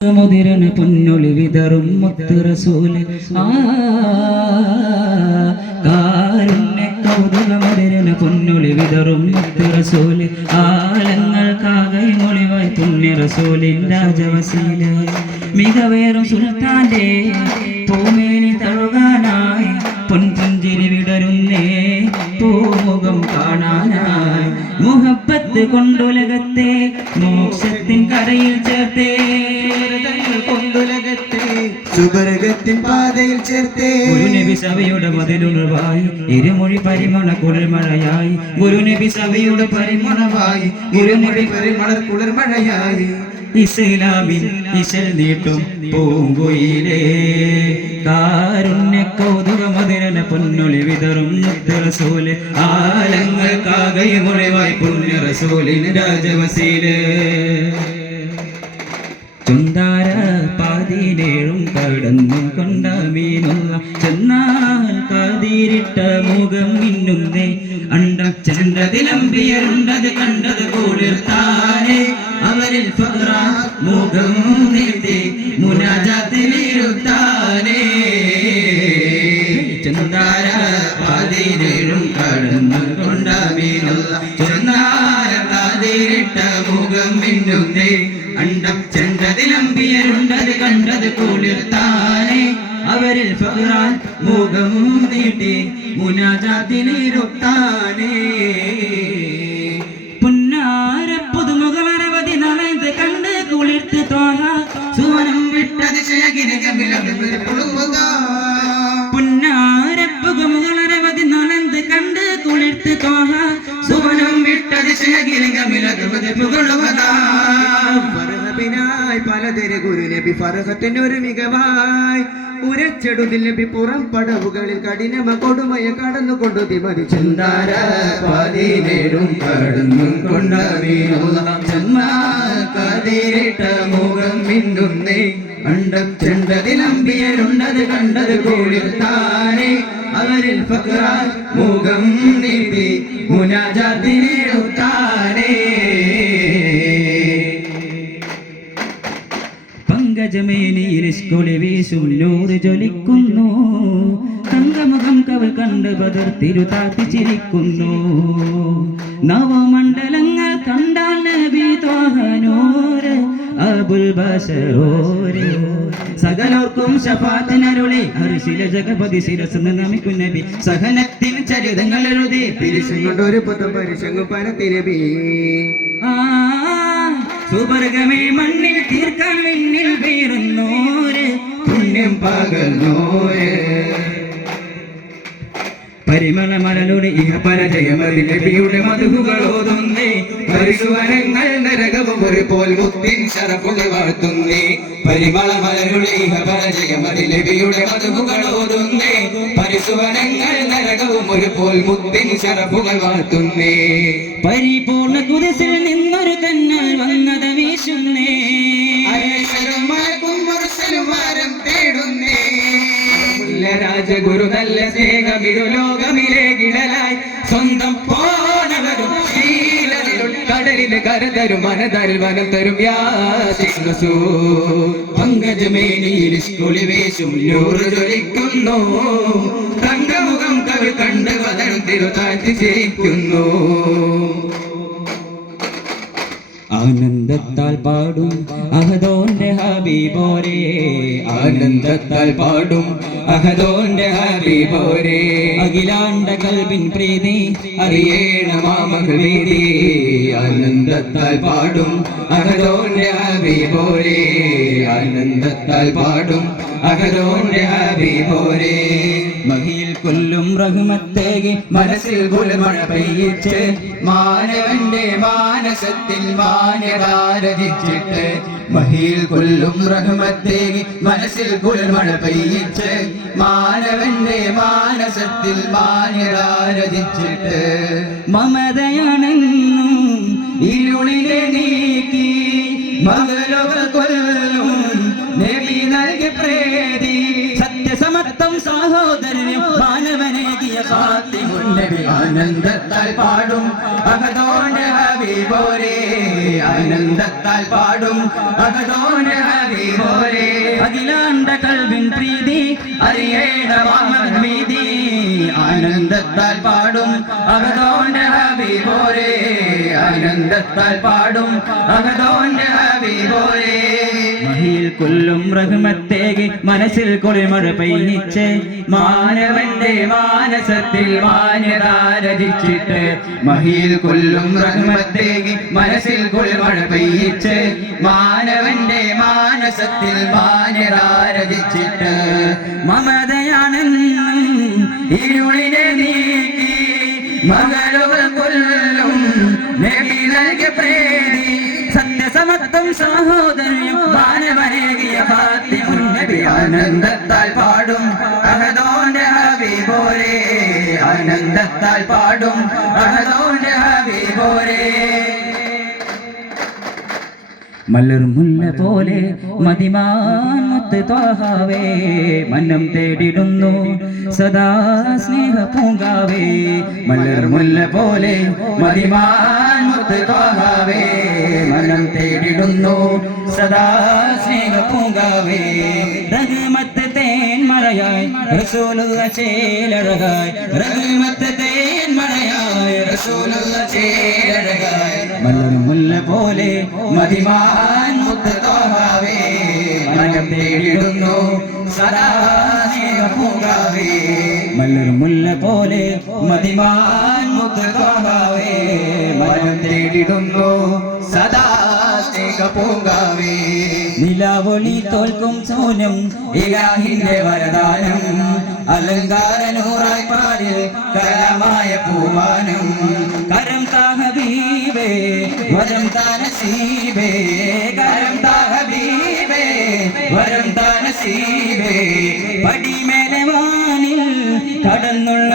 മുതിരന പൊന്നൊളി വിതറും മുത്ത് റസൂല് കാരുണ്യ കൗതുക മുതിരന പൊന്നൊളി വിതറും മുത്ത് റസൂല് ആലങ്ങൾക്കാകെ മൊളിവായി പുണ്യ റസൂലിൻ രാജവസീല മികവേറും സുൽത്താന്റെ പൂമേനി തഴുകാനായി പൊൻപുഞ്ചിരി വിടരുന്നേ പൂമുഖം കാണാനായി മുഹബത്ത് കൊണ്ടുലകത്തെ മോക്ഷത്തിൻ കരയിൽ ചേർത്തേ സുബർഗത്തിൻ പാതയിൽ ചേർത്തേ ഗുരുനബി സഭയുടെ മതിലുണർവായി ഇരുമൊഴി പരിമള കുളിർമഴയായി ഗുരുനബി സഭയുടെ പരിമളവായി ഇരുമൊഴി പരിമള കുളിർമഴയായി ഇസ്ലാമിൽ ഇശൽ നീട്ടും പൂങ്കുയിലേ കാരുണ്യ കൗതുക മതിരന പൊന്നൊളി വിതറും മുത്ത് റസൂല് ആലങ്ങൾക്കാകെ മുളിവായി പുണ്യ റസൂലിന് രാജവസീല് ചുന്താര പതിനേഴും കടന്നും കൊണ്ട മീനുള്ള ചെന്നാൽ കാതിരിട്ട മുഖം മിന്നുന്നേ അണ്ടം ചെണ്ടതിലമ്പിയരുണ്ടത് കണ്ടത് കുളിർത്താനേ അവരിൽ മുഖം നീട്ടി മുനാജാത്തിലിരുത്താനേ ചുന്താര പതിനേഴും കടന്നും കൊണ്ട മീനുള്ള ചെന്നാൽ കാതിരിട്ട മുഖം മിന്നുന്നേ അണ്ടം ചെണ്ടതിലമ്പിയരുണ്ടത് കണ്ടത് കുളിർത്താനേ അവരിൽ ഫഖ്റാൻ മുഖം നീട്ടി മുനാജാത്തിലിരുത്താനേ പുന്നാര പുതുമുഖമനവധി നനത് കണ്ട് കുളിർത്ത് തോഹ സുവനം പുന്നാര പുതുമുഖമനവധി നനത് കണ്ട് കുളിർത്ത് തോഹ സുവനം പലതര ഗുരുനബി ഫർഹത്തിനൊരു മികവായി ഉരച്ചെടുതിൽ നബി പുറം പടവുകളിൽ കഠിനമ കൊടുമയ കടന്നുകൊണ്ടു തിമതി ചന്ദാര പതിനേഴും കടന്നും കൊണ്ട കതിരിട്ട മുഖം മിന്നുന്നേ അണ്ടം ചെണ്ടതിലമ്പിയരുണ്ടത് കണ്ടത് കുളിർത്താനേ അവരിൽ ഫഖ്റാൻ മുഖം നീട്ടി മുനാജാത്തിലിരുത്താനേ പങ്കജമേനിയിൽ ഇഷ്കുളി വീശും നൂറ് ജ്വലിക്കുന്നു തങ്കമുഖം കവൽ കണ്ട് ബദർ തിരുതാത്തി ചിരിക്കുന്നു നവമണ്ഡലങ്ങൾ കണ്ടാൽ നബി ത്വാഹനൂര് അബുൽ ബശറൂര് സകലോർക്കും ശഫാഅത്തിനരുളി അർശിലെ ജഗപതി ശിരസ്ന്ന് നമിക്കും നബി സഹനത്തിൻ ചരിതങ്ങൾ എഴുതി പിരിശുകൊണ്ടൊരു പുത്തം പരിശങ്ങു പരത്തി നബി സുവർഗമേ മണ്ണിൽ തീർക്കാൻ വിണ്ണിൽ വീറുന്നോര് പുണ്യം പകർന്നോര് പരിമള മലരുടെ ഇഹ പരജയമതി നബിയുടെ മധുഹുകൾ ഓതുന്നേ പരിശുവനങ്ങൾ നരകവും ഒരു പോൽ മുത്തിൻ ശറഫുകൾ വാഴ്ത്തുന്നേ പരിമള മലരുടെ ഇഹ പരജയമതി നബിയുടെ മധുഹുകൾ ഓതുന്നേ പരിശുവനങ്ങൾ നരകവും ഒരു പോൽ മുത്തിൻ ശറഫുകൾ വാഴ്ത്തുന്നേ പരിപൂർണ കുരിശിൽ നിന്നൊരു തന്നാൽ വന്നത് വീശുന്നേ രാജഗുരു നല്ല സ്നേഹമിരു ലോകമിലെ കിടലായി സ്വന്തം പോനവരും കടലില് കരതരും മനതരിൽ വനം തരും പങ്കജമേനിയിൽ സ്കുളി വേശും നൂറ് ജ്വലിക്കുന്നു തങ്കമുഖം കവി കണ്ട് വതനം തിരുതാഴ്ത്തി ചിരിക്കുന്നു ആനന്ദത്താൽ പാടും അഹദോന്റെ ഹബീബോരേ ആനന്ദത്താൽ പാടും അഹദോന്റെ ഹബീബോരേ അഖിലാണ്ട കൽബിൻ പ്രീതി അറിയേണ മാമഹ്വീതി ആനന്ദത്താൽ പാടും അഹദോന്റെ ഹബീബോരേ ആനന്ദത്താൽ പാടും അഹദോന്റെ ഹബീബോരേ മഹിയിൽ കൊല്ലും റഹ്മത്തേകി മനസ്സിൽ കുളിമഴ പെയ്യിച്ച് മാനവന്റെ മാനസത്തിൽ മാന്യതാരതിച്ചിട്ട് മഹിയിൽ കൊല്ലും റഹ്മത്തേകി മനസ്സിൽ കുളിമഴ പെയ്യിച്ച് മാനവന്റെ മാനസത്തിൽ മാന്യതാരതിച്ചിട്ട് മമതയാണെന്നും ഇരുളിലെ നീക്കി മകളുകൾ കൊല്ലും നബി നൽകി പ്രേതി സത്യസമത്വം സഹോദരനും മാനവനേകിയ ഫാത്തിമുന്നബി ആനന്ദത്താൽ പാടും അഹദോന്റെ ഹബീബോരേ ആനന്ദത്താൽ പാടും അഹദോന്റെ ഹബീബ് അറിയണം വീതി ആനന്ദത്താൽ പാടും അഹദോന്റെ ഹബീബോരേ ആനന്ദത്താൽ പാടും അഹദോന്റെ ഹബീബോരേ മഹിയിൽ കൊല്ലും റഹ്മത്തേകി മനസ്സിൽ കുളിമഴ പെയ്യിച്ച് മാനവന്റെ മാനസത്തിൽ മാന്യത രചിച്ചിട്ട് മഹിയിൽ കൊല്ലും റഹ്മത്തേകി മനസ്സിൽ കുളിമഴ പെയ്യിച്ച് മാനവന്റെ മാനസത്തിൽ മാന്യത രചിച്ചിട്ട് മമതയാണെന്നും ഇരുളിനെ നീക്കി മകളുകൾ കൊല്ലും നബി നൽകിയ പ്രേരി സത്യസമത്വം സഹോദര്യം മാനവനേകിയ ഫാത്തിമുൻ നബി ആനന്ദത്താൽ പാടും അഹദോന്റെ ഹബീബോരേ ആനന്ദത്താൽ പാടും അഹദോന്റെ ഹബീബോരേ മലർ മുല്ല പോലെ മതിമാൻ മുത്ത് ത്വാഹാവേ മനം തേടിടുന്നു സദാ സ്നേഹ പൂങ്കാവേ മലർ മുല്ല പോലെ മതിമാൻ മുത്ത് ത്വാഹാവേ മനം തേടിടുന്നു സദാ സ്നേഹ പൂങ്കാവേ റഹ്മത്ത് തേൻ മഴയായി റസൂലുള്ള ചേലഴകായി റഹ്മത്ത് തേൻ മഴയായി റസൂലുള്ള ചേരഴകായി മലർ മുല്ല പോലെ മതിമാൻ മുത്ത് ത്വാഹാവേ മനം തേടിടുന്നു സദാ സ്നേഹ പൂങ്കാവേ മലർ മുല്ല പോലെ മതിമാൻ മുത്ത് ത്വാഹാവേ മനം തേടിടുന്നു സദാ സ്നേഹ പൂങ്കാവേ നിലാവൊളി തോൽക്കും സൂനം ഇലാഹിന്റെ വരദാനം അലങ്കാര നൂറായി പാടിൽ കലമായ പൂവാനം കരം താഹബീബേ വരം താനസീബേ കരം താഹബീബേ വരം താനസീബേ പടിമേലെ വാനിൽ കടന്നുള്ള